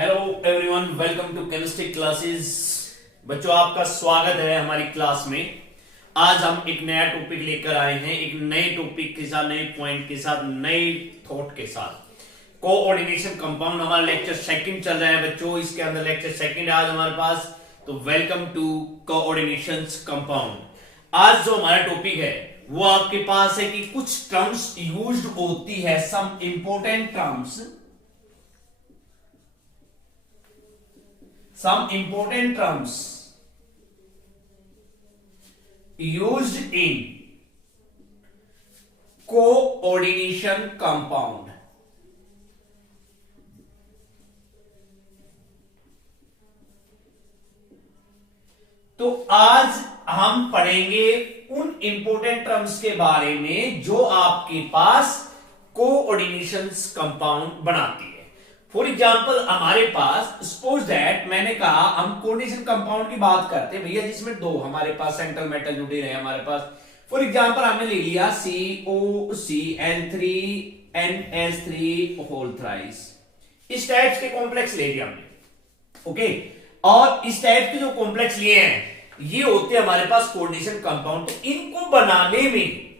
Hello everyone, welcome to chemistry classes. बच्चों, आपका स्वागत है हमारी क्लास में। आज हम एक नया टॉपिक लेकर आए हैं, एक नए टॉपिक के साथ, नए पॉइंट के साथ, नए थॉट के साथ। कोऑर्डिनेशन कंपाउंड हमारा लेक्चर सेकंड चल रहा है बच्चों। इसके अंदर लेक्चर सेकंड है आज हमारे पास। तो वेलकम टू कोऑर्डिनेशन कंपाउंड। आज जो हमारा टॉपिक है वो आपके पास है कि कुछ टर्म्स यूज्ड होती है, some important terms, some important terms used in coordination compound। तो आज हम पढ़ेंगे उन इंपोर्टेंट टर्म्स के बारे में जो आपके पास कोऑर्डिनेशन कंपाउंड बनाती है। फॉर एग्जाम्पल, हमारे पास सपोज दैट मैंने कहा हम कोऑर्डिनेशन कंपाउंड की बात करते हैं भैया, जिसमें दो हमारे पास सेंट्रल मेटल जुड़े रहे हमारे पास। फॉर एग्जाम्पल हमने ले लिया COCN3NS3 होल थ्राइस। इस टाइप के कॉम्प्लेक्स ले लिया हमने, ओके। और इस टाइप के जो कॉम्प्लेक्स लिए हैं ये होते हैं हमारे पास कोऑर्डिनेशन कंपाउंड। तो इनको बनाने में,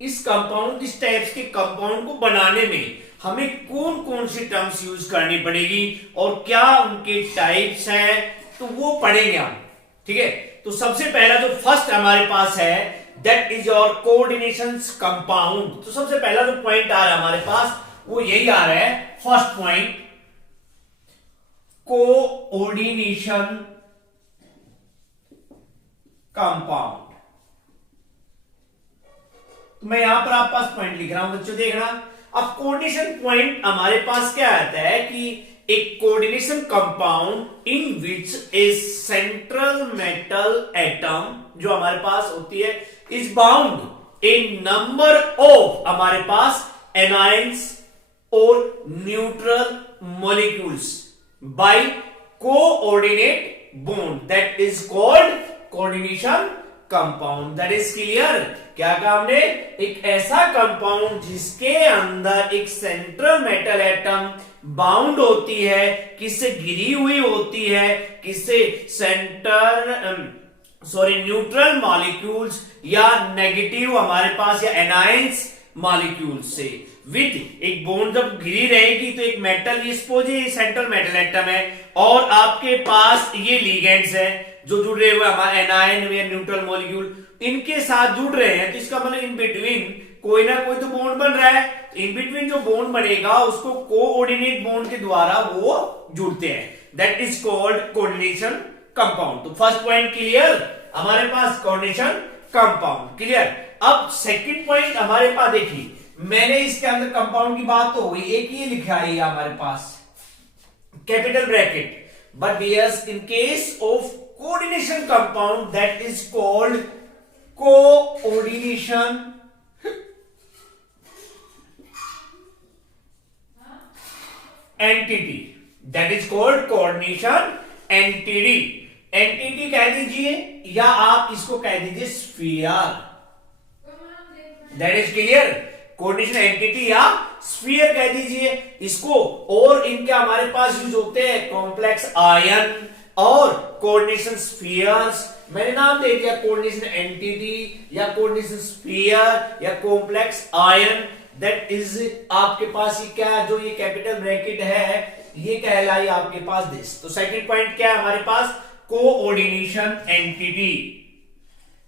इस कंपाउंड, इस टाइप्स के कंपाउंड को बनाने में हमें कौन कौन सी टर्म्स यूज करनी पड़ेगी और क्या उनके टाइप्स हैं, तो वो पढ़ेंगे हम, ठीक है। तो सबसे पहला जो फर्स्ट हमारे पास है that is your coordination compound. तो सबसे पहला जो पॉइंट आ रहा है हमारे पास वो यही आ रहा है, फर्स्ट पॉइंट, कोऑर्डिनेशन कंपाउंड। तो मैं यहां पर आप पास पॉइंट लिख रहा हूं बच्चों, देखना। अब कोऑर्डिनेशन पॉइंट हमारे पास क्या आता है कि एक coordination compound in which A central metal atom जो हमारे पास होती है is bound A number of हमारे पास एनायंस और neutral molecules by coordinate bond, that is called coordination compound. That is clear. क्या कहा हमने? एक ऐसा कंपाउंड जिसके अंदर एक सेंट्रल मेटल एटम बाउंड होती है, किससे घिरी हुई होती है, किससे न्यूट्रल मॉलिक्यूल्स या नेगेटिव हमारे पास या एनायंस मॉलिक्यूल्स से, विद एक बॉन्ड जब घिरी रहेगी तो एक मेटल, सपोज ये सेंट्रल मेटल एटम है और आपके पास ये लिगेंड्स है जो जुड़ रहे हुए हमारे एनायन या न्यूट्रल मॉलिक्यूल, इनके साथ जुड़ रहे हैं। तो इसका मतलब इन बिटवीन कोई ना कोई तो बॉन्ड बन रहा है। इन बिटवीन जो बॉन्ड बनेगा उसको कोऑर्डिनेट बॉन्ड के द्वारा वो जुड़ते हैं, that is called coordination compound. तो फर्स्ट पॉइंट क्लियर हमारे पास, कोऑर्डिनेशन कंपाउंड क्लियर। अब सेकंड पॉइंट हमारे पास देखिए, मैंने इसके अंदर कंपाउंड की बात तो हुई, एक ये लिखा है हमारे पास capital bracket, but yes, in case of coordination compound that is called coordination entity, that is called coordination entity। entity कह दीजिए या आप इसको कह दीजिए sphere, that is clear. Coordination entity या स्फीयर कह दीजिए इसको। और इनके हमारे पास यूज होते हैं कॉम्प्लेक्स आयन और कोऑर्डिनेशन स्फीयर्स। मैंने नाम दे दिया कोऑर्डिनेशन एंटिटी या कोऑर्डिनेशन स्फीयर या कॉम्प्लेक्स आयन। दैट इज आपके पास ये क्या, जो ये कैपिटल ब्रैकेट है ये कहलाई आपके पास दिस। तो सेकंड पॉइंट क्या है हमारे पास, coordination entity.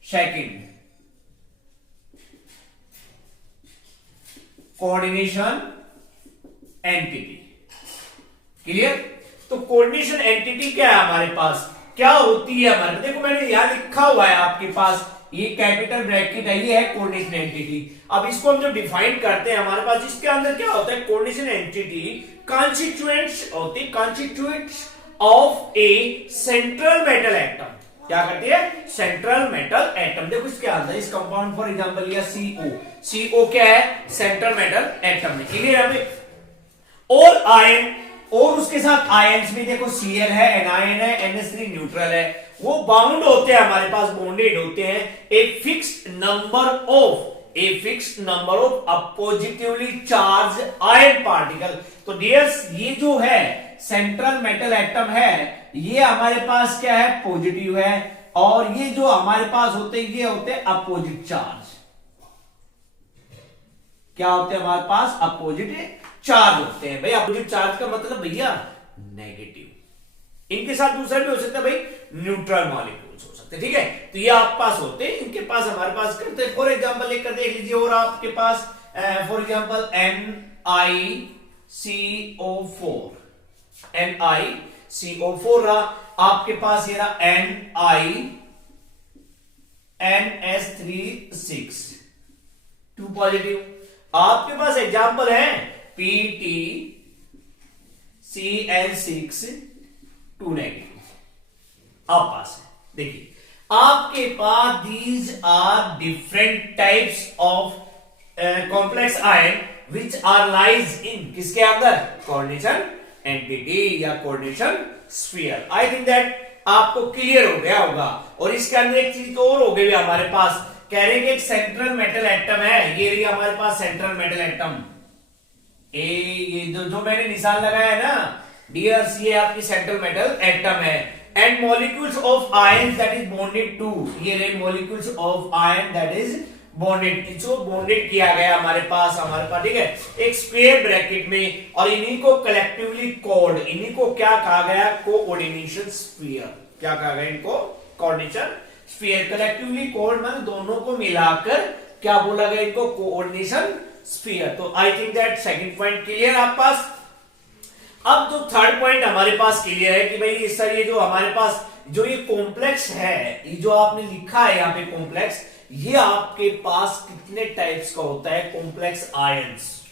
Second, coordination entity clear. तो कोऑर्डिनेशन एंटिटी क्या है हमारे पास, क्या होती है हमारे, देखो मैंने यहां लिखा हुआ है आपके पास, ये कैपिटल ब्रैकेट है, ये है कोऑर्डिनेशन एंटिटी। अब इसको हम जब डिफाइन करते हैं हमारे पास इसके अंदर क्या होता है, कोऑर्डिनेशन एंटिटी कॉन्स्टिट्यूएंट्स होती है, constituents of A central metal atom. क्या करती है, सेंट्रल मेटल एटम। देखो इसके अंदर इस कंपाउंड फॉर एग्जांपल लिया CO। CO क्या है, सेंट्रल मेटल एटम है, क्लियर है। और आयन, और उसके साथ आयन्स भी देखो Cl है, एनायन है, NH3 न्यूट्रल है, वो बाउंड होते हैं हमारे पास, बॉन्डेड होते हैं a fixed number of oppositely charge ion particle. तो डियर्स ये जो है सेंट्रल मेटल एटम है, ये हमारे पास क्या है, पॉजिटिव है, और ये जो हमारे पास होते हैं ये होते हैं अपोजिट चार्ज। क्या होते हैं हमारे पास, अपोजिट चार्ज होते हैं। भाई अपोजिट चार्ज का मतलब भैया नेगेटिव। इनके साथ दूसरा भी हो सकता है भाई, न्यूट्रल मॉलिक्यूल्स हो सकते हैं, ठीक है। तो ये आपके पास होते हैं, इनके पास हमारे पास करते हैं। फॉर एग्जांपल लेकर देख लीजिए, और आपके पास फॉर एग्जांपल NiCO4 NiCO4 रहा आपके पास, ये रहा NiNS36 2 पॉजिटिव। आपके पास एग्जांपल है PTCl6 2 नेगेटिव आप पास है। देखिए आपके पास these are different types of complex ion which are lies in किसके अंदर, कोऑर्डिनेशन एंटिटी या coordination sphere. I think that आपको क्लियर हो गया होगा। और इसके अंदर एक चीज तो और हो गई हमारे पास, कह रहे कि एक सेंट्रल मेटल एटम है, ये रही हमारे पास सेंट्रल मेटल एटम ये जो मैंने निशान लगाया है ना डियर्स, ये आपकी सेंट्रल मेटल एटम है। And molecules of ion that is bonded to, ये रहे molecules of ion that is bonded, इसको बॉन्डेड किया गया हमारे पास ठीक है, एक स्क्वायर ब्रैकेट में। और इन्हीं को कलेक्टिवली कोड, इन्हीं को क्या कहा गया, कोऑर्डिनेशन स्फीयर। क्या कहा गया इनको, कोऑर्डिनेशन स्फीयर। कलेक्टिवली कोड मतलब दोनों को मिलाकर क्या बोला गया इनको, कोऑर्डिनेशन स्फीयर। तो आई think that second point clear आप पास। अब जो थर्ड पॉइंट हमारे पास क्लियर है कि भाई सर ये जो हमारे पास जो ये कॉम्प्लेक्स है, ये जो आपने लिखा है यहाँ पे कॉम्प्लेक्स, ये आपके पास कितने टाइप्स का होता है, complex ions.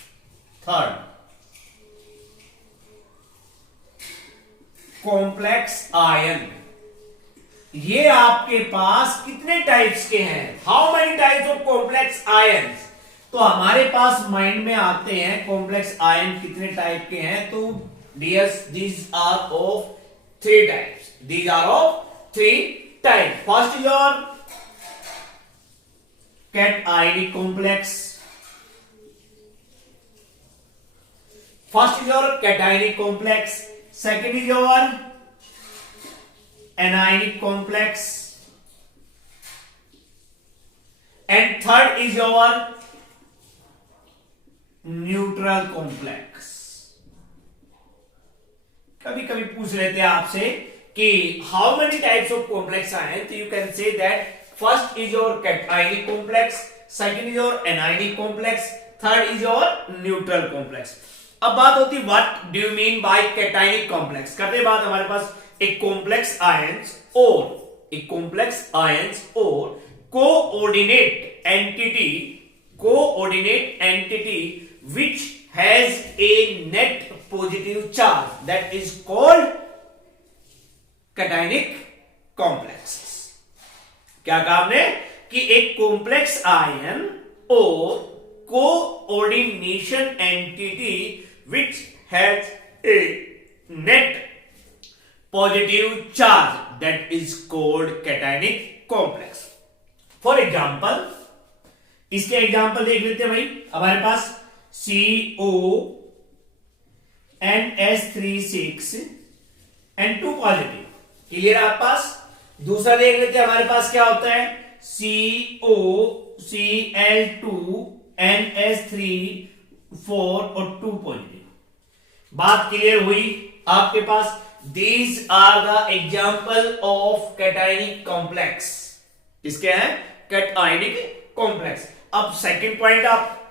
Third, complex ion ये आपके पास कितने टाइप्स के हैं, how many types of complex ions. तो हमारे पास माइंड में आते हैं कॉम्प्लेक्स आयन कितने टाइप के हैं। तो dears these are of 3 types, these are of 3 types. First is your cationic complex, first is your cationic complex, second is your anionic complex, and third is your neutral complex। कभी कभी पूछ लेते हैं आपसे कि how many types of complex आए, तो you can say that first is your cationic complex, second is your anionic complex, third is your neutral complex। अब बात होती what do you mean by cationic complex। करते बात हमारे पास एक complex ions और coordinate entity which has a net positive charge, that is called cationic complex। क्या कहा हमने कि एक कॉम्प्लेक्स आयन और coordination entity which has a net positive charge, that is called cationic complex. For example इसके example देख लेते हैं भाई, हमारे पास CONS36 and 2 पॉजिटिव, क्लियर आप पास। दूसरा देख लेते हैं हमारे पास क्या होता है, COCl2NS3 4 और 2 पॉजिटिव। बात क्लियर हुई आपके पास। These are the example of cationic complex. इसके हैं कैटायनिक कॉम्प्लेक्स। अब सेकंड पॉइंट आप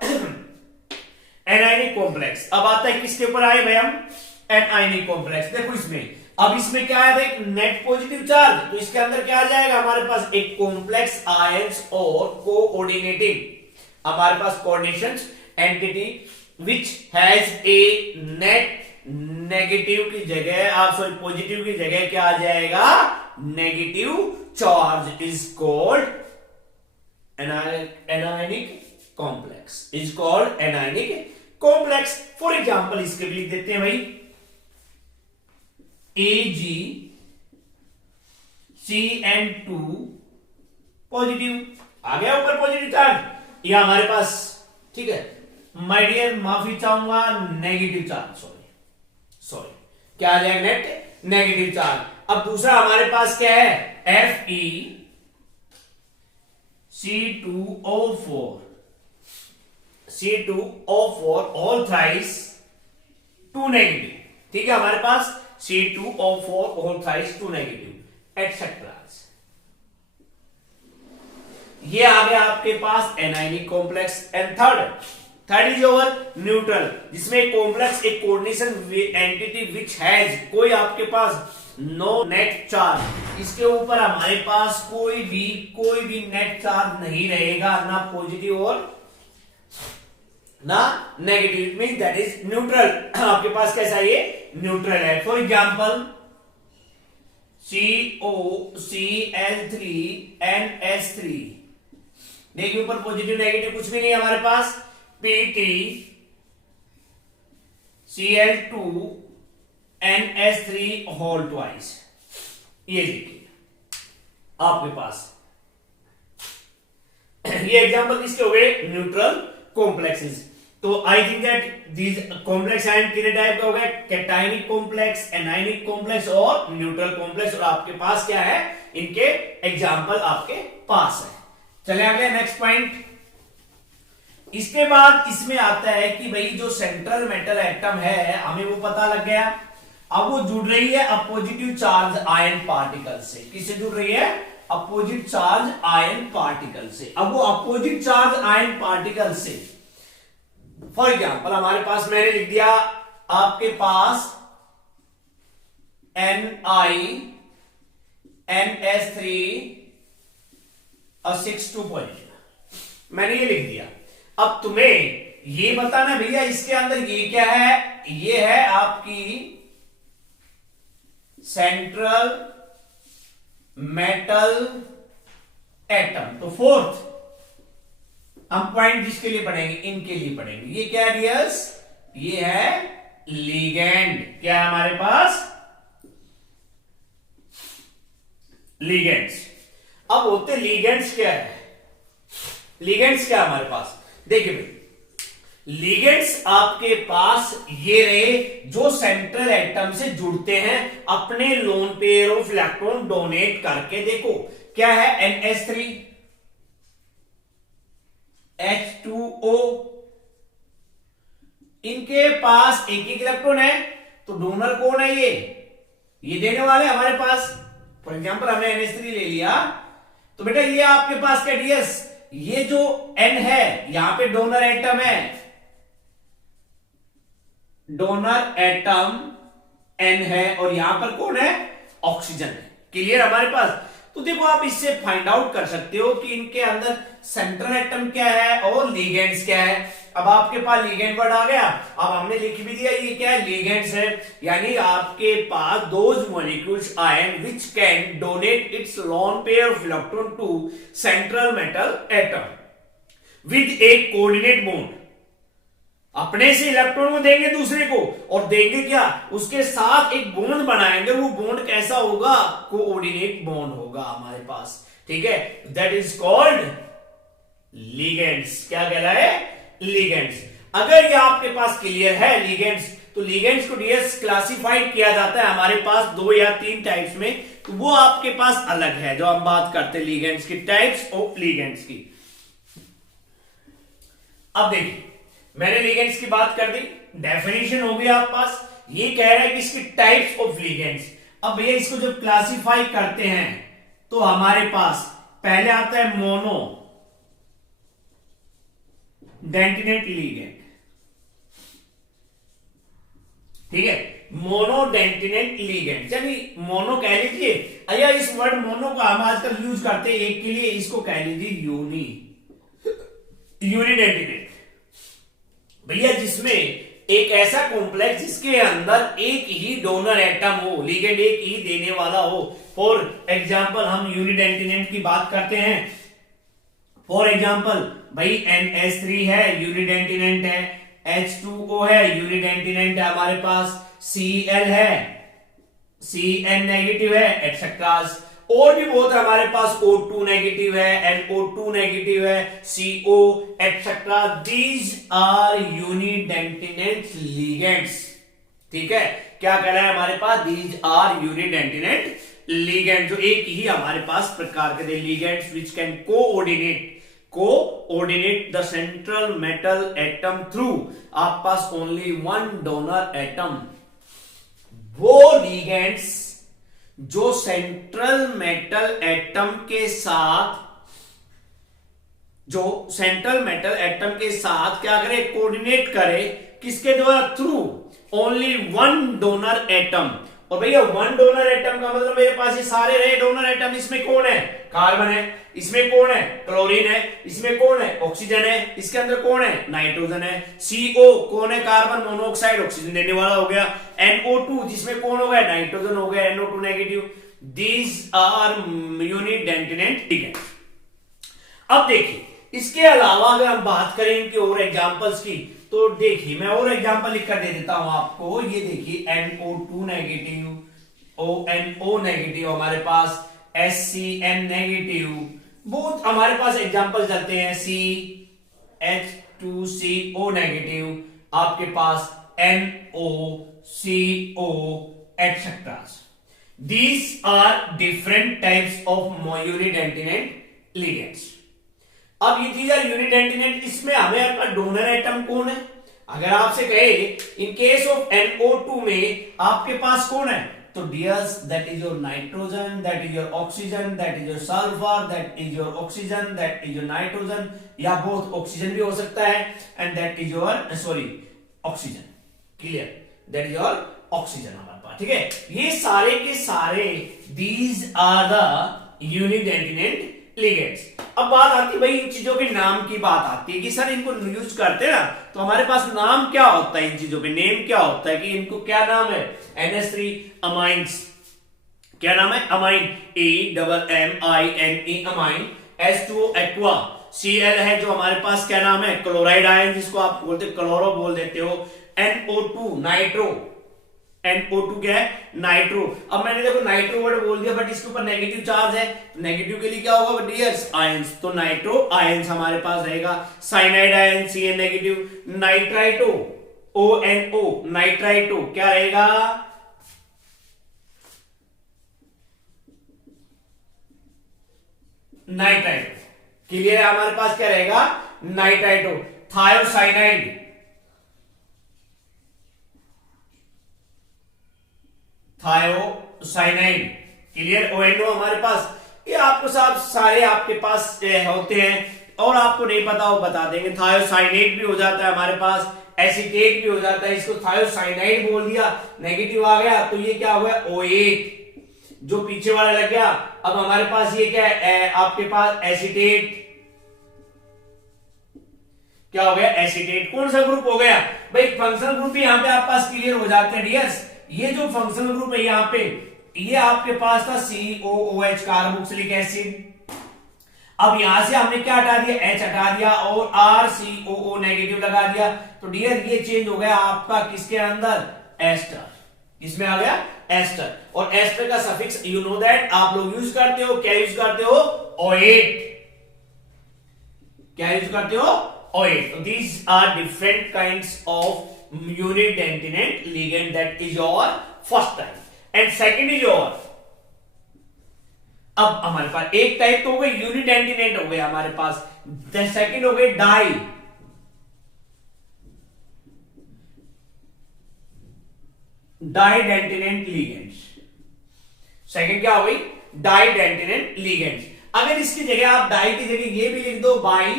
एनायनिक कॉम्प्लेक्स। अब आता है किसके ऊपर आए भाई हम, एनायनिक कॉम्प्लेक्स। देखो इसमें, अब इसमें क्या है, एक नेट पॉजिटिव चार्ज, तो इसके अंदर क्या आ जाएगा हमारे पास, एक कॉम्प्लेक्स आयंस और कोऑर्डिनेटिंग, हमारे पास coordination entity which has a net negative की जगह, आप सॉरी पॉजिटिव की जगह क्या आ जाएगा, negative charge, is called anionic complex, is called anionic complex. For example इसके भी लिख देते हैं भाई, AgCN2 पॉजिटिव, आ गया ऊपर पॉजिटिव चार्ज, यह हमारे पास, ठीक है। माय डियर माफी चाहूंगा, नेगेटिव चार्ज, सॉरी क्या आ जाएगा नेट, नेगेटिव चार्ज। अब दूसरा हमारे पास क्या है, FeC2O4, C2O4 all thrice 2 negative, ठीक है, हमारे पास C2O4 all thrice 2 negative etcetera. ये आ गया आपके पास anionic complex. And third is over neutral, जिसमें एक कॉम्प्लेक्स एक कोऑर्डिनेशन एंटिटी विच हैज, कोई आपके पास नो नेट चार्ज, इसके ऊपर हमारे पास कोई भी नेट चार्ज नहीं रहेगा, ना पॉजिटिव और ना negative, mean that is neutral. आपके पास कैसा ये न्यूट्रल है। फॉर एग्जाम्पल COCl3NS3, देखिए ऊपर पॉजिटिव नेगेटिव कुछ भी नहीं है हमारे पास, PtCl2NS3 होल ट्वाइस, ये देखिए आपके पास। ये एग्जांपल किसके हो गए, न्यूट्रल कॉम्प्लेक्सेस। तो आई think that these complex ion कितने टाइप का हो गया, कैटायनिक कॉम्प्लेक्स, एनायनिक कॉम्प्लेक्स और न्यूट्रल कॉम्प्लेक्स, और आपके पास क्या है, इनके एग्जांपल आपके पास है। चले आगे नेक्स्ट पॉइंट। इसके बाद इसमें आता है कि भाई जो सेंट्रल मेटल एटम है, हमें वो पता लग गया, अब वो जुड़ रही है अपोजिटिव चार्ज आयन पार्टिकल से। किससे जुड़ रही है, अपोजिट चार्ज आयन पार्टिकल से। अब वो अपोजिट चार्ज आयन पार्टिकल से, फॉर एग्जाम्पल हमारे पास मैंने लिख दिया आपके पास NiNS3 और 6 2 पॉजिटिव, मैंने ये लिख दिया। अब तुम्हें ये बताना भैया इसके अंदर ये क्या है, ये है आपकी सेंट्रल मेटल एटम। तो फोर्थ हम पॉइंट जिसके लिए पढ़ेंगे, इनके लिए पढ़ेंगे। ये क्या है डियर्स, ये है लिगेंड। क्या है हमारे पास, लिगेंड्स। अब होते लिगेंड्स क्या है, लिगेंड्स क्या है हमारे पास, देखिए भाई लिगेंड्स आपके पास ये रहे जो सेंट्रल एटम से जुड़ते हैं अपने loan pair of electron donate करके। देखो क्या है, NH3 H2O, इनके पास एक एक इलेक्ट्रॉन है, तो डोनर कौन है, ये देने वाले हमारे पास। फॉर एग्जांपल हमने NH3 ले लिया, तो बेटा ये आपके पास क्या डीएस, ये जो N है यहां पे डोनर एटम है, डोनर एटम N है, और यहां पर कौन है, ऑक्सीजन है। क्लियर हमारे पास। तो देखो आप इससे फाइंड आउट कर सकते हो कि इनके अंदर सेंट्रल एटम क्या है और लिगेंड्स क्या है। अब आपके पास लिगेंड वर्ड आ गया, अब हमने लिख भी दिया ये क्या है, लिगेंड्स है। यानी आपके पास those molecules ion which can donate its lone pair of electron to central metal atom with a coordinate bond. अपने से इलेक्ट्रॉन को देंगे दूसरे को, और देंगे क्या, उसके साथ एक बॉन्ड बनाएंगे। वो बॉन्ड कैसा होगा, कोऑर्डिनेट बॉन्ड होगा हमारे पास, ठीक है। That is called ligands. क्या कहलाए, लिगेंड्स। अगर ये आपके पास क्लियर है लिगेंड्स, तो लिगेंड्स को डीएस क्लासिफाइड किया जाता है हमारे पास 2 या 3 टाइप्स में। तो वो आपके पास अलग है जो हम बात करते हैं लिगेंड्स की, टाइप्स ऑफ लिगेंड्स की। अब देखिए मैंने लिगेंड्स की बात कर दी, डेफिनेशन हो गया आपके पास। ये कह रहा है कि इसकी टाइप्स ऑफ लिगेंड्स। अब भैया इसको जब क्लासिफाई करते हैं तो हमारे पास पहले आता है मोनो डेंटिनेट लिगेंड, ठीक है, मोनोडेंटिनेट लिगेंड। यानी मोनो कह लीजिए, अया इस वर्ड मोनो का हम आजकल यूज करते हैं एक के लिए, इसको कह लीजिए यूनिडेंटिनेट। भैया जिसमें एक ऐसा कॉम्प्लेक्स जिसके अंदर एक ही डोनर एटम हो, लिगेंड एक ही देने वाला हो। फॉर एग्जांपल हम यूनिडेंटिनेट की बात करते हैं। फॉर एग्जांपल भाई NH3 है, यूनिडेंटिनेट है, H2O है, यूनिडेंटिनेट है हमारे पास, Cl है, Cn नेगेटिव है, एटसेट्रा। और भी बहुत है हमारे पास, O2 नेगेटिव है, NO2 नेगेटिव है, CO etcetera, these are unidentate ligands. ठीक है, क्या कह रहा है हमारे पास, दीज आर यूनिडेंटिनेंट लिगेंड, जो एक ही हमारे पास प्रकार के ligands which can coordinate the central metal atom through, आपके पास ओनली वन डोनर एटम। वो लिगेंड्स जो सेंट्रल मेटल एटम के साथ, क्या करे, कोऑर्डिनेट करे, किसके द्वारा, through only one donor atom. और भैया वन डोनर एटम का मतलब मेरे पास ये सारे रहे डोनर एटम, इसमें कौन है, कार्बन है, इसमें कौन है, क्लोरीन है, इसमें कौन है, ऑक्सीजन है, इसके अंदर कौन है, नाइट्रोजन है, CO कौन है, कार्बन मोनोऑक्साइड, ऑक्सीजन देने वाला हो गया, NO2 जिसमें कौन हो गया, नाइट्रोजन हो गया, NO2 negative, these are unidentate ligand. अब देखिए इसके अलावा अगर हम बात करें इनके और एग्जांपल्स की, तो देखिए मैं और एग्जांपल लिखकर दे देता हूं आपको। ये देखिए NO2 नेगेटिव, ONO नेगेटिव हमारे पास, SCN नेगेटिव, बहुत हमारे पास एग्जांपल चलते हैं, CH2CO नेगेटिव, आपके पास NOCO etcetera. These are different types of unidentate ligands. अब ये चीज यूनिडेंटिनेंट, इसमें हमें अपना डोनर एटम कौन है, अगर आपसे कहे इन केस ऑफ NO2 में आपके पास कौन है, तो dears that is your nitrogen, that is your oxygen, that is your sulphur, that is your oxygen, that is your nitrogen, या बोथ ऑक्सीजन भी हो सकता है, and that is your oxygen. Clear, that is your oxygen हमारे पास। ठीक है, ये सारे के सारे दीज आर द यूनिडेंटिनेंट लिगेंड्स। अब बात आती है भाई इन चीजों के नाम की, बात आती है कि सर इनको यूज करते हैं ना, तो हमारे पास नाम क्या होता है इन चीजों पे, नेम क्या होता है, कि इनको क्या नाम है, NH3 अमाइंस, क्या नाम है, amine, AMMINE amine, H2O aqua, Cl है जो हमारे पास क्या नाम है, क्लोराइड आयन, जिसको आप बोलते क्लोरो बोल देते हो, NO2 नाइट्रो, NO2 क्या है, नाइट्रो। अब मैंने देखो नाइट्रो वर्ड बोल दिया, बट इसके ऊपर नेगेटिव चार्ज है, नेगेटिव के लिए क्या होगा डियर्स, आयंस, तो नाइट्रो आयंस हमारे पास रहेगा, cyanide ion Cn negative, nitrito ONO nitrito क्या रहेगा, नाइट्राइटो। क्लियर है, हमारे पास क्या रहेगा, nitrito. Thiocyanide, thiocyanide, clear, ONO हमारे पास, ये आपको सब सारे आपके पास होते हैं, और आपको नहीं पता वो बता देंगे। थायोसाइनेट भी हो जाता है हमारे पास, एसीटेट भी हो जाता है, इसको थायोसाइनाइड बोल दिया, नेगेटिव आ गया, तो ये क्या हुआ, O8 जो पीछे वाला लग गया। अब हमारे पास ये क्या है, आपके पास एसीटेट, क्या हो गया, एसीटेट। कौन सा ग्रुप हो गया भाई, फंक्शनल ग्रुप यहाँ पे आपके पास क्लियर हो जाते हैं डियर्स। ये जो फंक्शनल ग्रुप है यहाँ पे, ये आपके पास था COOH कार्बोक्सिलिक एसिड। अब यहां से हमने क्या हटा दिया, H हटा दिया और RCOO नेगेटिव लगा दिया, तो डियर ये चेंज हो गया आपका किसके अंदर, एस्टर। इसमें आ गया एस्टर, और एस्टर का सफिक्स यू नो दैट आप लोग यूज करते हो, क्या यूज करते हो, O8, क्या यूज करते हो, O8। These are different kinds of unidentate ligand, that is your first type, and second is your, अब हमारे पास एक टाइप तो हो गई यूनिडेंटिनेंट हो गया हमारे पास, सेकंड हो गई डाई, डाइडेंटिनेंट लिगेंड्स। सेकंड क्या हो गई, डाइडेंटिनेंट लिगेंड्स। अगर इसकी जगह आप डाई की जगह ये भी लिख दो बाई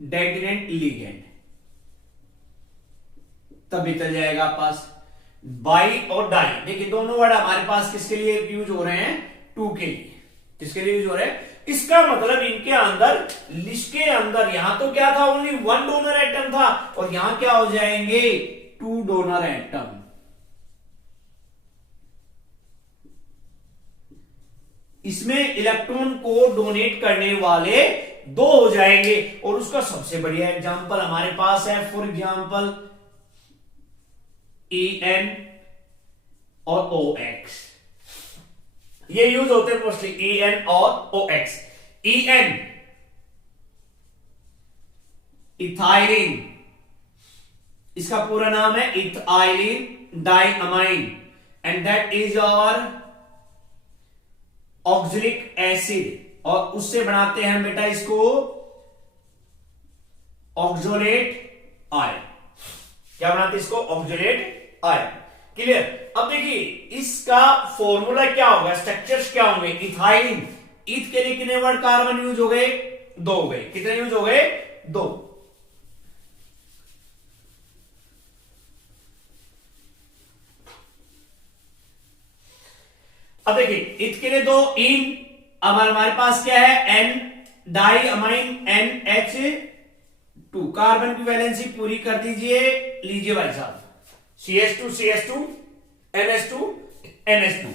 डेंटिनेंट लिगेंड, तब भी चल जाएगा आप पास। बाई और डाई, देखिए दोनों वर्ड हमारे पास किसके लिए यूज हो रहे हैं, टू के लिए, किसके लिए यूज हो रहे हैं, इसका मतलब इनके अंदर, लिस्ट के अंदर यहां तो क्या था, ओनली वन डोनर एटम था, और यहां क्या हो जाएंगे, टू डोनर एटम। इसमें इलेक्ट्रॉन को डोनेट करने वाले दो हो जाएंगे, और उसका सबसे बढ़िया एग्जांपल हमारे पास है, फॉर एग्जांपल En और OX। ये यूज होते हैं मोस्टली EN और OX। EN इथाइलिन, इसका पूरा नाम है ethylene diamine and that is your oxalic acid, और उससे बनाते हैं बेटा इसको ऑक्सोलेट आयन। क्या बनाते हैं इसको? ऑक्सोलेट आयन। क्लियर? अब देखिए इसका फॉर्मूला क्या होगा, स्ट्रक्चर्स क्या होंगे। इथाइलिन, ईथ के लिए कितने वर्ड कार्बन यूज हो गए? 2 हो गए। कितने यूज हो गए? 2। अब देखिए ईथ के लिए 2 इन, अब हमारे पास क्या है? N डाइअमाइन NH2, कार्बन की वैलेंसी पूरी कर दीजिए। लीजिए भाई साहब, CH2 CH2 NH2 NH2।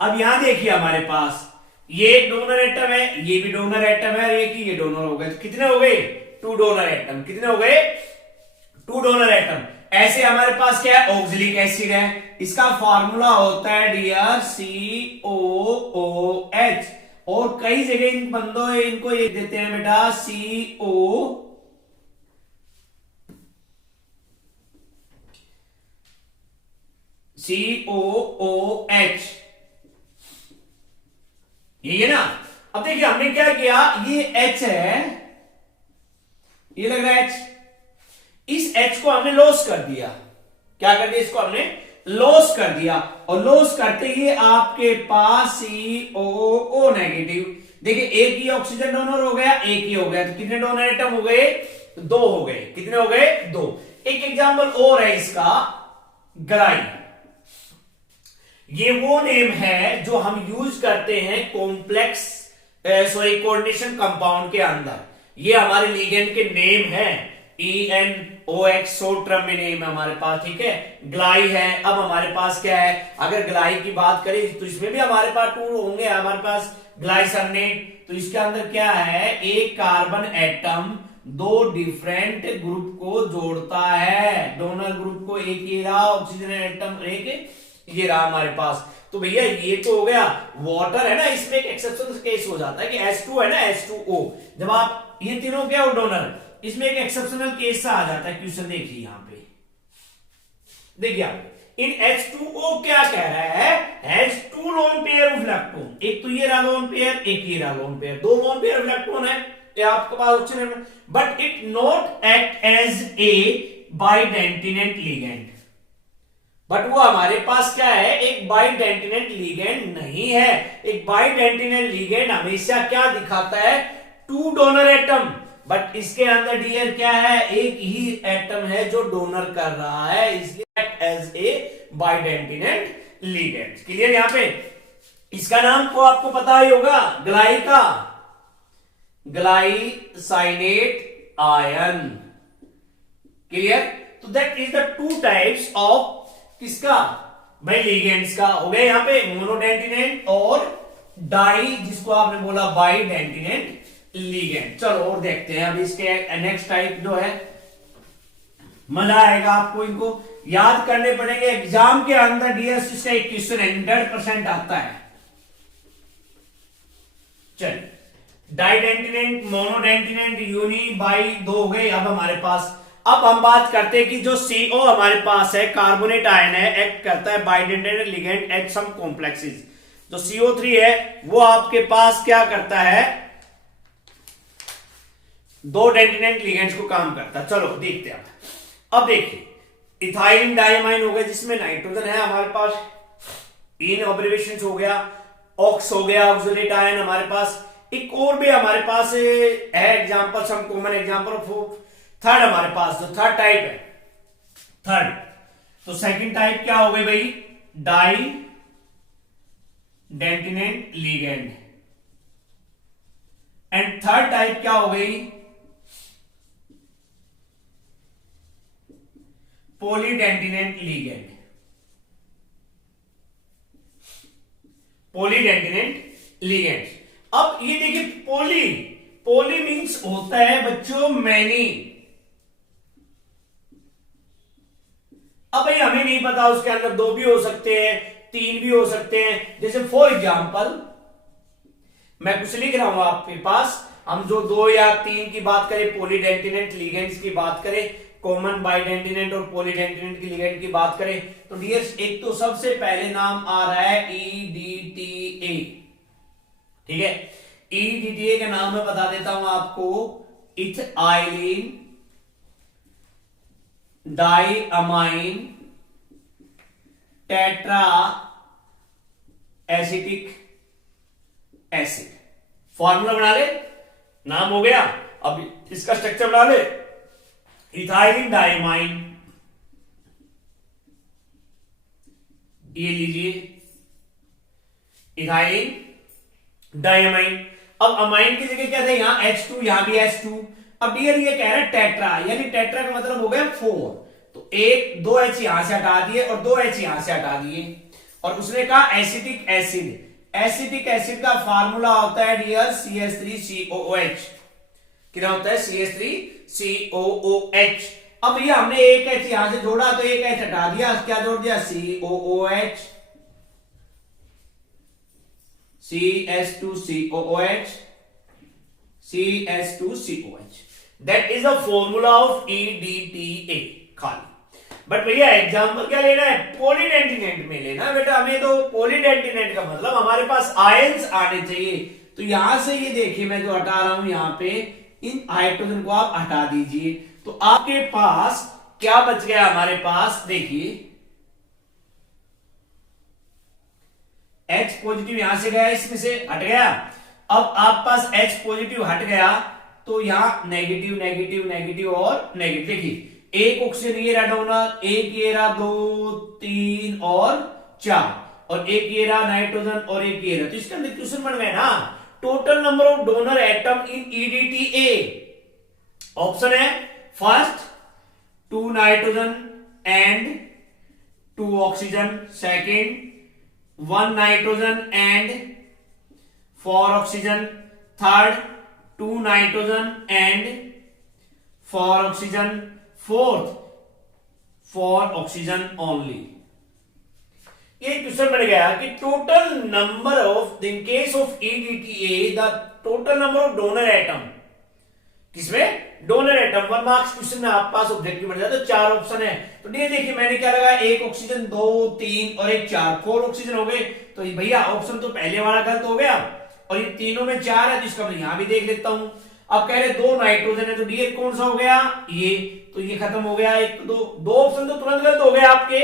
अब यहां देखिए हमारे पास ये एक डोनर एटम है, ये भी डोनर एटम है, ये डोनर हो गए। तो कितने हो गए? 2 डोनर एटम। कितने हो गए? 2 डोनर एटम। ऐसे हमारे पास क्या है? ऑक्सैलिक एसिड है, इसका फार्मूला होता है डियर COOH, और कई जगह इन बंदों इनको ये देते हैं बेटा COOH, यही है ना। अब देखिए हमने क्या किया, ये H है, ये लग रहा है H, इस H को हमने लॉस कर दिया। क्या कर दिया? इसको हमने लॉस कर दिया, और लॉस करते ही आपके पास COO नेगेटिव। देखिए एक ही ऑक्सीजन डोनर हो गया, एक ही हो गया, तो कितने डोनर एटम हो गए? 2 हो गए। कितने हो गए? 2। एक एग्जांपल और है इसका, ग्लाइ। ये वो नेम है जो हम यूज करते हैं कॉम्प्लेक्स कोऑर्डिनेशन कंपाउंड के अंदर। ये हमारे लिगेंड के नेम है, ENOX शॉर्ट टर्म में नेम है हमारे पास, ठीक है। ग्लाई है। अब हमारे पास क्या है, अगर ग्लाई की बात करें तो इसमें भी हमारे पास 2 होंगे। हमारे पास ग्लाइसरनेट, तो इसके अंदर क्या है, एक कार्बन एटम 2 डिफरेंट ग्रुप को जोड़ता है। डोनर ग्रुप को एक ये रहा, ऑक्सीजन एटम एक ये रहा हमारे पास। तो भैया ये तो हो गया वाटर है ना, इसमें एक एक्सेप्शनल केस हो जाता है कि H2 है ना, H2O, जब आप ये तीनों क्या हो डोनर, इसमें एक एक्सेप्शनल केस सा आ जाता है। क्वेश्चन देखिए यहां पे, देखिए आप इन H2O क्या कह रहा है, H2 loan pair of electron, एक तो ये रहा लोन पेयर, एक ये रहा lone pair, 2 lone pair of electron है, ये आपके पास ऑप्शन है, but it not act as a bidentate ligand. But वो हमारे पास क्या है, एक बाइडेंटिनेंट लिगेंड नहीं है। एक बाइडेंटिनेंट लिगेंड हमेशा क्या दिखाता है, 2 डोनर एटम, बट इसके अंदर डियर क्या है, एक ही एटम है जो डोनर कर रहा है, इसलिए as a bidentate ligand. Clear? यहां पे इसका नाम तो आपको पता ही होगा, ग्लाई का ग्लाइसाइनेट आयन। क्लियर? तो that is the 2 types of किसका भाई, लिगेंड्स का। हो गया यहां पे मोनोडेंटिनेंट और डाई, जिसको आपने बोला बाइडेंटिनेंट लिगेंड। चलो और देखते हैं। अभी इसके नेक्स्ट टाइप जो है, मजा आएगा आपको, इनको याद करने पड़ेंगे एग्जाम के अंदर। डीएस इसका एक क्वेश्चन 100% आता है। चलिए, डाइडेंटिनेंट, मोनोडेंटिनेंट, यूनी, बाई 2 हो गए अब हमारे पास। अब हम बात करते हैं कि जो CO हमारे पास है, कार्बोनेट आयन है, एक्ट करता है बाइडेंटिनेंट लिगेंड एट सम कॉम्प्लेक्सेस। जो CO3 है वो आपके पास क्या करता है, 2 डेंटिनेंट लिगेंड्स को काम करता है। चलो देखते हैं। अब देखिए इथाइलिन डाइअमाइन हो गया, जिसमें नाइट्रोजन है हमारे पास, इन ऑब्जर्वेशन हो गया, ऑक्स हो गया, ऑक्सोलेट आयन हमारे पास। एक और भी हमारे पास है example, some common example of third हमारे पास, जो थर्ड टाइप है, थर्ड। तो सेकंड टाइप क्या हो गई भाई, didentate ligand, and third type क्या हो गई, पॉलीडेंटिनेंट लिगेंड। पॉलीडेंटिनेंट लिगेंड। अब ये देखिए पॉली, पॉली मीन्स होता है बच्चों मैनी। अब भाई हमें नहीं पता उसके अंदर 2 भी हो सकते हैं, 3 भी हो सकते हैं। जैसे फॉर एग्जाम्पल मैं कुछ लिख रहा हूं आपके पास, हम जो 2 या 3 की बात करें, पॉलीडेंटिनेंट लिगेंड्स की बात करें, कॉमन बाइडेंटिनेंट और पॉलीडेंटिनेंट की लिगेंड की बात करें, तो डियर्स एक तो सबसे पहले नाम आ रहा है EDTA। ठीक है, EDTA का नाम मैं बता देता हूं आपको, ethylene diamine tetra acetic acid. Formula बना ले, नाम हो गया, अब इसका स्ट्रक्चर बना ले, इथाइलिन डाइमाइन, ये लीजिए इथाइलिन डाइमाइन। अब अमाइन की जगह क्या था, यहां H2, यहां भी H2। अब डियर ये कह रहा है टेट्रा, यानी टेट्रा का मतलब हो गया 4, तो एक 2 H यहां से हटा दिए और 2 H यहां से हटा दिए, और उसने कहा एसिटिक एसिड। एसिटिक एसिड का फार्मूला होता है डियर CH3COOH। कितना होता है, CH3COOH। अब ये हमने एक H यहां से जोड़ा तो एक H हटा दिया, क्या जोड़ दिया, COOH, CH2COOH, CH2COH। That is the formula of EDTA खाली। बट भैया एग्जाम्पल क्या लेना है, पॉलीडेंटिनेंट में लेना बेटा हमें। तो पॉलीडेंटिनेंट का मतलब हमारे पास आयंस आने चाहिए। तो यहां से ये देखिए मैं जो हटा रहा हूं यहां पे, इन हाइड्रोजन को आप हटा दीजिए, तो आपके पास क्या बच गया, हमारे पास देखिए H पॉजिटिव यहां से गया, इसमें से हट गया। अब आप पास H पॉजिटिव हट गया तो यहां नेगेटिव नेगेटिव नेगेटिव और नेगेटिव। देखिए एक ऑक्सीजन ये रहा डोनर, एक ये रहा, 2 3 और 4, और एक ये रहा नाइट्रोजन और एक ये रहा। तो इसका अंदर क्वेश्चन बन गया ना, total number of donor atom in EDTA। Option है first 2 nitrogen and 2 oxygen, second 1 nitrogen and 4 oxygen, third 2 nitrogen and 4 oxygen, fourth 4 oxygen only. ये क्वेश्चन बन गया कि total number of, in case of EDTA the total number of donor atom, किसमें, donor atom. 1 marks question में आप पास objective बन जाता है। तो 4 ऑप्शन है, तो देखिए मैंने क्या लगाया, 1 ऑक्सीजन, 2 3 और 1 4, 4 ऑक्सीजन हो गए। तो भैया ऑप्शन तो पहले वाला गलत हो गया, और ये तीनों में 4 है, तो इसका मैं यहां भी देख लेता हूं। अब कह रहे 2 नाइट्रोजन है, तो डी कौन सा हो गया, ये, तो ये खत्म हो गया। एक तो दो ऑप्शन तो तुरंत गलत हो गए आपके,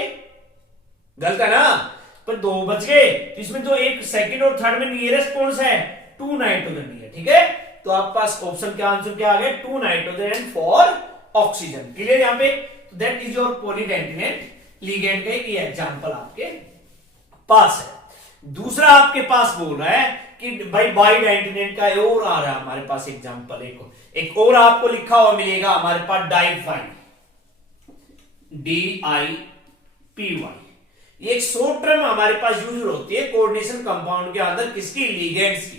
गलत है ना, पर 2 बच गए। तो इसमें जो एक सेकंड और थर्ड में नियरेस्ट कौन सा है, 2 नाइट्रोजन ही है। ठीक है, तो आपके पास ऑप्शन क्या आंसर क्या आ गया, 2 नाइट्रोजन एंड 4 ऑक्सीजन। क्लियर यहां पे, दैट इज योर पॉलीडेंटिनेंट लिगेंड का ये एग्जांपल आपके पास है। दूसरा आपके पास बोल रहा है कि भाई बाइडेंटिनेंट का और आ रहा है हमारे पास एग्जांपल, एक और आपको लिखा हुआ मिलेगा हमारे पास, डाइफाइन, DIPY। ये एक शॉर्ट टर्म हमारे पास यूज होती है कोऑर्डिनेशन कंपाउंड के अंदर, किसकी, लिगेंड्स की।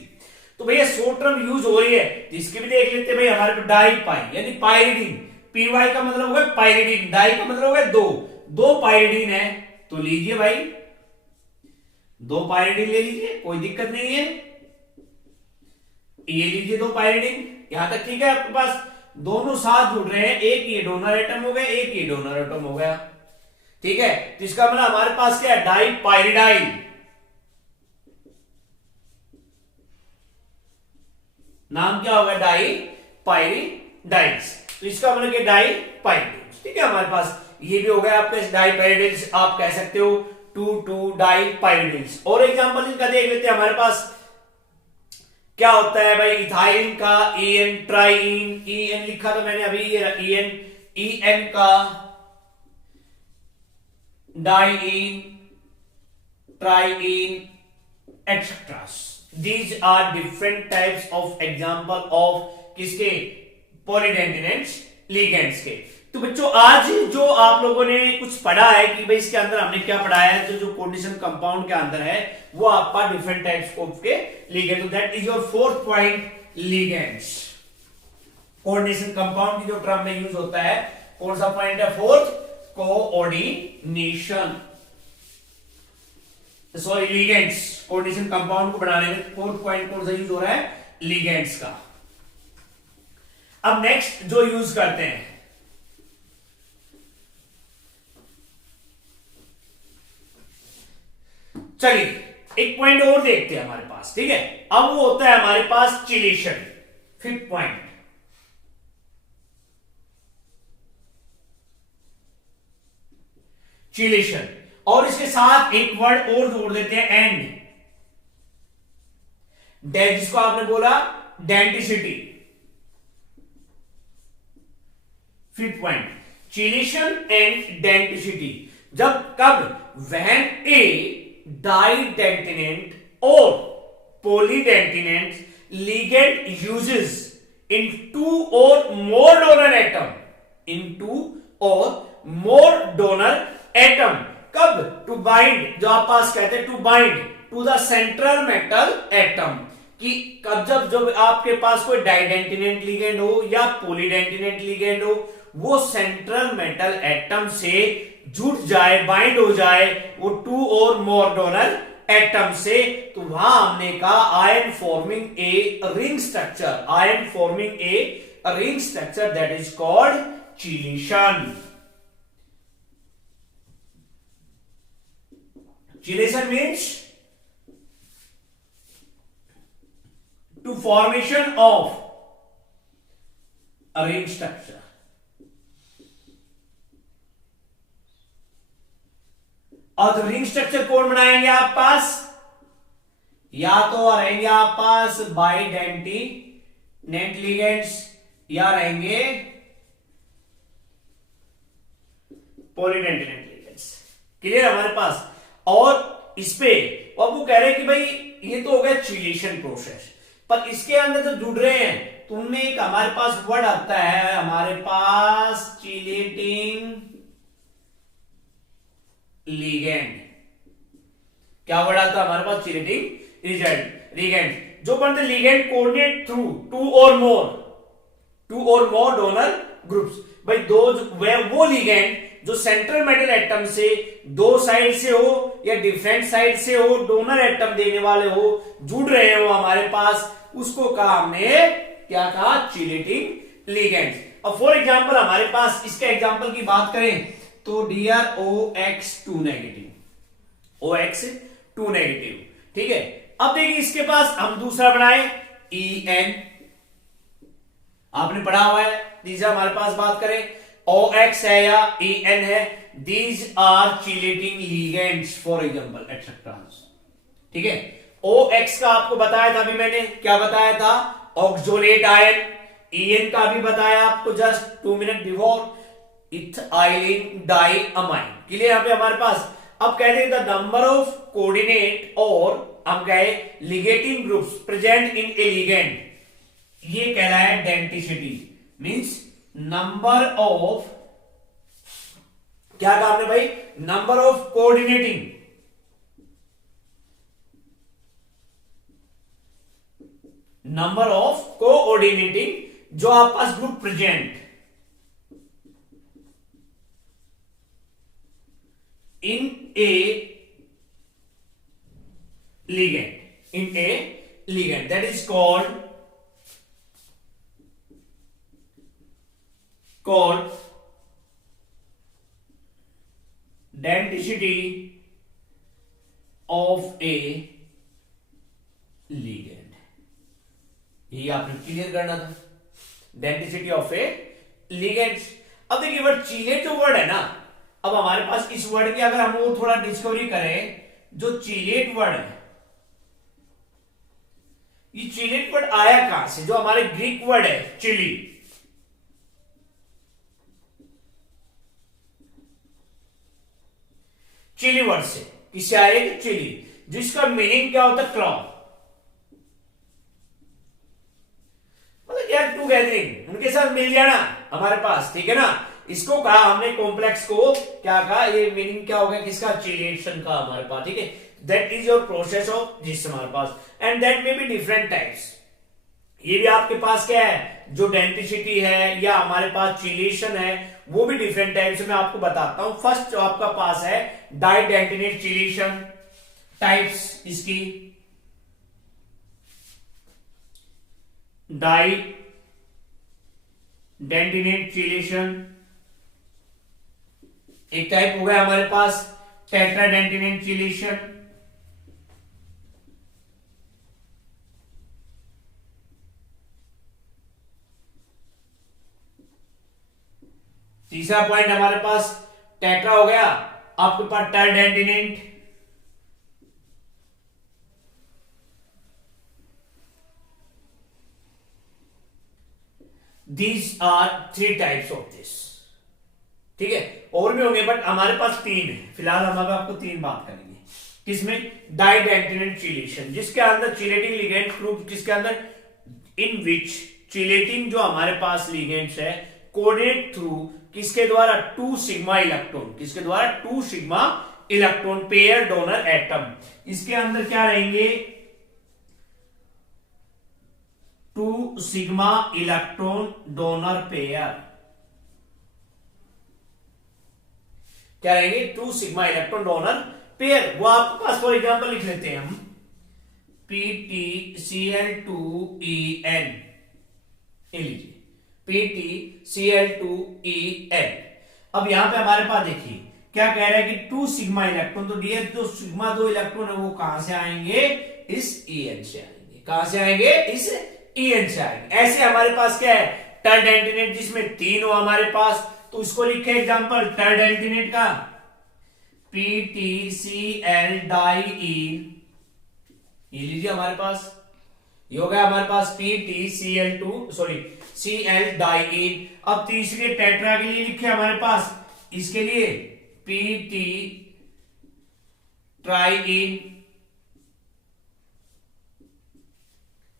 तो भैया शॉर्ट टर्म यूज हो रही है, जिसकी भी देख लेते हैं भाई हमारे पास डाइपाई यानी पायरिडीन, PY का मतलब होगा पायरिडीन, डाई का मतलब होगा 2 पायरिडीन है, तो लीजिए भाई 2 पायरिडीन ले लीजिए, कोई दिक्कत नहीं है। ये लीजिए 2 पायरिडीन, यहां तक ठीक है। आपके पास दोनों साथ जुड़ रहे हैं, एक ये डोनर एटम हो गया, एक ये डोनर एटम हो गया। ठीक है, तो इसका मतलब हमारे पास क्या है, डाइपाइरिडाइल। नाम क्या होगा, डाइपाइरिडाइल्स। तो इसका मतलब क्या, डाइपाइरिडाइल्स। ठीक है, हमारे पास ये भी हो गया आपके डाइपाइरिडाइल्स, आप कह सकते हो 2 डाइपाइरिडाइल्स। और एग्जांपल इनका देख लेते हैं, हमारे पास क्या होता है भाई, इथाइलिन का EN, ट्राइन, EN लिखा तो मैंने अभी, ये EN का dien, trien, etcetera. These are different types of example of किसके, पॉलीडेंटिनेंट्स लिगेंड्स के। तो बच्चों आज जो आप लोगों ने कुछ पढ़ा है कि भाई इसके अंदर हमने क्या पढ़ाया है, तो जो कोऑर्डिनेशन कंपाउंड के अंदर है वो आपका डिफरेंट टाइप्स ऑफ के लिगेंड। तो that is your 4th point, ligands. Coordination compound की जो टर्म में यूज होता है, कौन सा पॉइंट है, 4th, coordination. Sorry ligands, coordination compound को बनाने में फोर्थ पॉइंट कौन सा यूज हो रहा है, लिगेंड्स का। अब नेक्स्ट जो यूज करते हैं, चलिए एक पॉइंट और देखते हैं हमारे पास, ठीक है। अब वो होता है हमारे पास चिलेशन, फिफ्थ पॉइंट। चिलेशन, और इसके साथ एक वर्ड और जोड़ देते हैं, एंड, जिसको आपने बोला denticity. Fifth point, chelation and denticity. जब कब, when A didentinant or polydentinant ligand uses in two or more donor atom, कब, टू बाइंड, जो आप पास कहते हैं to bind to the central metal atom, कि कब जब आपके पास कोई डाइडेंटिनेंट लिगेंड हो या पॉलीडेंटिनेंट लिगेंड हो, वो सेंट्रल मेटल एटम से जुड़ जाए, बाइंड हो जाए वो टू और मोर डोनर एटम से, तो वहां हमने कहा I am forming a ring structure, I am forming a ring structure, that is called chelation. Chelation means to formation of a ring structure. और रिंग स्ट्रक्चर कौन बनाएंगे आप पास, या तो रहेंगे आप पास बाइडेंटिनेंट लिगेंड्स या रहेंगे पॉलीडेंटिनेंट लिगेंड्स। क्लियर हमारे पास। और इस पे अब वो कह रहे हैं कि भाई ये तो हो गया चिलेशन प्रोसेस, पर इसके अंदर जो जुड़ रहे हैं तो उनमें एक हमारे पास वर्ड आता है, हमारे पास चिलेटिंग लिगेंड। क्या वर्ड आता है हमारे पास, चिलेटिंग लिगेंड, जो बनते लिगेंड कोऑर्डिनेट थ्रू टू और मोर डोनर ग्रुप्स। भाई वो लिगेंड जो सेंट्रल मेटल एटम से दो साइड से हो या डिफरेंट साइड से हो, डोनर एटम देने वाले हो, जुड़ रहे हो हमारे पास, उसको कहा हमने, क्या कहा, चिलेटिंग लिगेंड्स। अब फॉर एग्जांपल हमारे पास इसके एग्जांपल की बात करें तो OX2 नेगेटिव, OX2 नेगेटिव, ठीक है। अब देखिए इसके पास हम दूसरा बनाए EN, आपने पढ़ा हुआ है, दीजिए हमारे पास बात करें OX है या EN है, these are chelating ligands for example etcetera, ठीक है। OX का आपको बताया था अभी मैंने, क्या बताया था, ऑक्सोलेट आयन। EN का भी बताया आपको just 2 minute before, ethylene diamine. Clear यहां पे हमारे पास। अब कहते हैं द नंबर ऑफ कोऑर्डिनेट और हम कहे ligating groups present in A ligand, ये कहलाया डेंटिसिटी, मींस नंबर ऑफ, क्या कहा आपने भाई, number of coordinating, number of coordinating जो आप पास group present in a ligand, that is called denticity of a ligand। ये आपने क्लियर करना था, डेंटिसिटी ऑफ ए लिगेंड्स। अब देखिए वर्ड चिलेट जो वर्ड है ना, अब हमारे पास इस वर्ड की अगर हम वो थोड़ा डिस्कवरी करें, जो चिलेट वर्ड है, ये चिलेट वर्ड आया कहां से, जो हमारे ग्रीक वर्ड है चिली, चिली वर्ड से, किससे आएगा, चिली, जिसका मीनिंग क्या होता है, क्लॉ, मतलब यार टू गैदरिंग, उनके साथ मिल जाना हमारे पास, ठीक है ना। इसको कहा हमने कॉम्प्लेक्स को, क्या कहा, ये मीनिंग क्या हो गया किसका, चिलेशन का हमारे पास, ठीक है। That is your process of जिस हमारे पास, and that may be different types. ये भी आपके पास क्या है, जो डेंटिसिटी है या हमारे पास चिलेशन है, वो भी डिफरेंट टाइप्स मैं आपको बताता हूं। फर्स्ट जो आपका पास है डाइडेंटिनेट चिलेशन, टाइप्स इसकी, डाई डेंटिनेट चिलेशन एक टाइप हो गया हमारे पास, टेट्राडेंटिनेट चिलेशन, तीसरा पॉइंट हमारे पास टेट्रा हो गया, आपके पास tridentate, these are 3 types of this. ठीक है, और भी होंगे बट हमारे पास 3 है, फिलहाल हम अब आपको 3 बात करेंगे। किसमें? डाइडेंटिनेंट चिलेशन, जिसके अंदर चिलेटिंग लिगेंड ग्रुप, जिसके अंदर इन विच चिलेटिंग जो हमारे पास लिगेंड्स है कोऑर्डिनेट थ्रू किसके द्वारा? 2 सिग्मा इलेक्ट्रॉन, किसके द्वारा? 2 sigma electron pair donor atom. इसके अंदर क्या रहेंगे? 2 सिग्मा इलेक्ट्रॉन डोनर पेयर, क्या रहेंगे? 2 सिग्मा इलेक्ट्रॉन डोनर पेयर। वो आपके पास फॉर एग्जांपल लिख लेते हैं हम, PtCl2En, ये लीजिए PtCl2En। अब यहां पे हमारे पास देखिए क्या कह रहा है कि 2 सिग्मा इलेक्ट्रॉन, तो ये जो सिग्मा 2 इलेक्ट्रॉन है वो कहां से आएंगे? इस En से आएंगे। कहां से आएंगे? इस En से आएंगे। ऐसे हमारे पास क्या है? टर्डेंटिनेट, जिसमें 3 हो हमारे पास, तो इसको लिखे एग्जांपल टर्डेंटिनेट का PtCl डाइईन, ये लीजिए हमारे पास, ये हो गया हमारे पास Cl डाइईन। अब तीसरे टेट्रा के लिए लिखे हमारे पास, इसके लिए Pt ट्राइईन,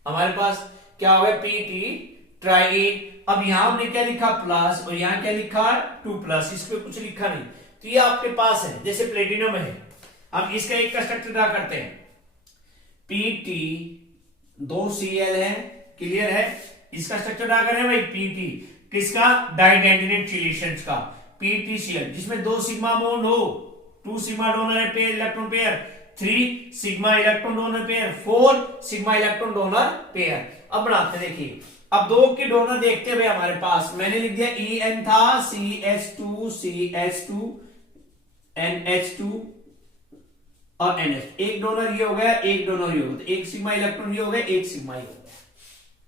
हमारे पास क्या हो गया? Pt ट्राइईन। अब यहां हमने क्या लिखा? प्लस, और यहां क्या लिखा? 2 प्लस, इस पे कुछ लिखा नहीं, तो ये आपके पास है जैसे प्लेटिनम है। अब इसका एक का स्ट्रक्चर ड्रा करते हैं, Pt 2 Cl है, क्लियर है? इसका स्ट्रक्चर ड्रा करें भाई, Pt किसका? डाइडेंटिनेट चिलेशंस का, PtCl, जिसमें 2 सिग्मा बॉन्ड हो, 2 sigma donor pair electron pair, 3 sigma electron donor pair, 4 sigma electron donor pair. अब बनाते हैं, देखिए अब 2 के डोनर देखते हैं हमारे पास, मैंने लिख दिया En था, CH2 CH2 NH2 और NH, एक डोनर ये हो गया, एक डोनर ये हो गया, एक सिग्मा इलेक्ट्रॉन ये हो गया, एक सिग्मा ये हो गया,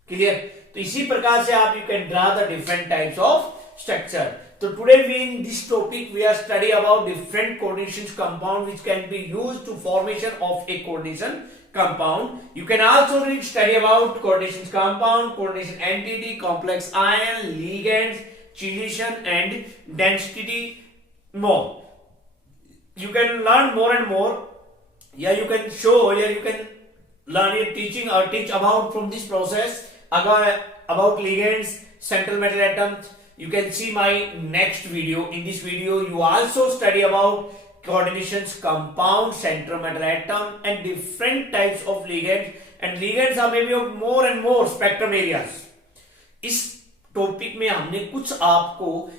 क्लियर? तो इसी प्रकार से आप you can draw the different types of structure. तो today we in this topic we are study about different coordination compound which can be used to formation of a coordination compound. You can also study about coordination compound, coordination entity, complex ion, ligands, chelation and density more. You can learn more and more. Yeah, you can show, yeah, you can learn your teaching or teach about from this process about ligands, central metal atoms. You can see my next video. In this video, you also study about coordinations compound, central metal atom and different types of ligands, and ligands are maybe of more and more spectrum areas. इस topic में हमने कुछ आपको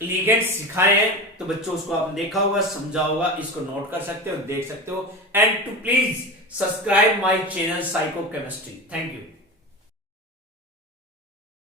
ligands सिखाए हैं, तो बच्चों उसको आपने देखा होगा, समझा होगा, इसको नोट कर सकते हो, देख सकते हो। And to please subscribe my channel Psycho Chemistry. Thank you.